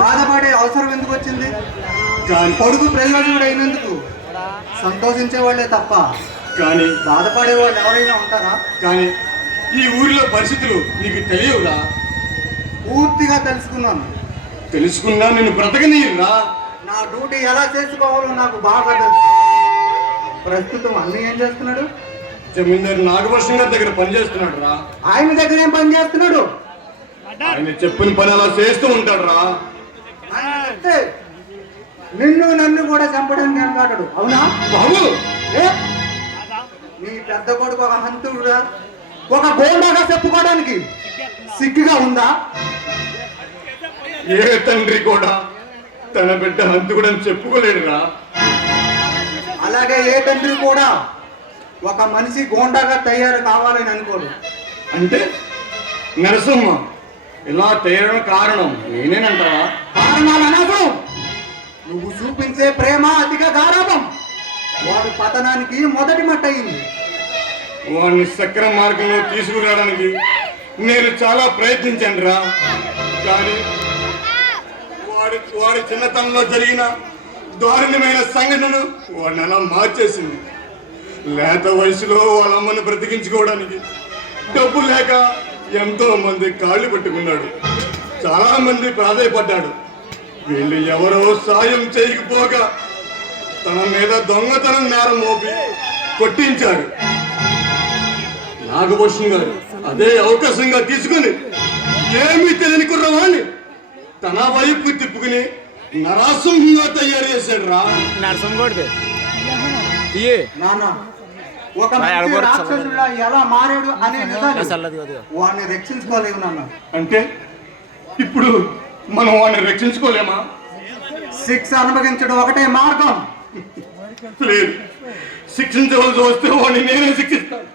బాధపడే అవసరం ఎందుకు వచ్చింది? కొడుకు ప్రయోజకుడు అయినందుకు సంతోషించే వాళ్ళే తప్ప కానీ బాధపడే వాళ్ళు ఎవరైనా ఉంటారా? కానీ ఈ ఊరిలో పరిస్థితులు నీకు తెలియవురా? పూర్తిగా తెలుసుకున్నాను. తెలుసుకున్నా నేను బ్రతకనీయురా. నా డ్యూటీ ఎలా చేసుకోవాలో నాకు బాగా తెలుసు. ప్రస్తుతం అన్ని ఏం చేస్తున్నాడు? జమీందారు నాగవర్షం గారి దగ్గర పనిచేస్తున్నాడు రా. ఆయన దగ్గర ఏం పని చేస్తున్నాడు? ఆయన చెప్పిన పని అలా చేస్తూ ఉంటాడు రా. నిన్ను నన్ను కూడా చంపడానికి వెనకాడు, అవునా బాబు? నీ పెద్ద కొడుకు ఒక హంతుడురా, ఒక గోండాగా చెప్పుకోవడానికి సిగ్గుగా ఉందా? ఏ తండ్రి కూడా తన బిడ్డ హంతుకుడని చెప్పుకోలేడురా. అలాగే ఏ తండ్రి కూడా ఒక మనిషి గోండాగా తయారు కావాలని అనుకోడు. అంటే నరసింహ ఇలా తయారైన కారణం నేనేనంటావా? కారణాలు అనవసరం. నువ్వు చూపించే ప్రేమ అధిక గారాభం వాడి పతనానికి మొదటి మట్టయింది. వాడిని సక్రమ మార్గంలో తీసుకురావడానికి నేను చాలా ప్రయత్నించాను రా. కానీ వాడి చిన్నతనంలో జరిగిన దారుణమైన సంఘటనలు వాడిని అలా మార్చేసింది. లేత వయసులో వాళ్ళమ్మని బ్రతికించుకోవడానికి డబ్బు లేక ఎంతో మంది కాళ్ళు పెట్టుకున్నాడు. చాలా మంది ప్రాధాయపడ్డాడు. వీళ్ళు ఎవరో సాయం చేయకపోగా తన మీద దొంగతనం నేరం మోపి కొట్టించాడు. నాగభూషణ్ గారు అదే అవకాశంగా తీసుకుని ఏమీ తెలియని కుర్రవాణ్ణి తన వైపు తిప్పుకుని నరసింహంగా తయారు చేశాడు రా. ఒక రాక్షసుడిలా ఎలా మారాడు అనే వాడిని రక్షించుకోలేము నాన్న. అంటే ఇప్పుడు మనం వాడిని రక్షించుకోలేమా? శిక్ష అనుభవించడం ఒకటే మార్గం. లేదు, శిక్షించవలసి వస్తే వాడిని నేనే శిక్షిస్తాను.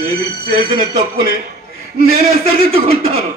నేను చేసిన తప్పుని నేనే సరిదిద్దుకుంటాను.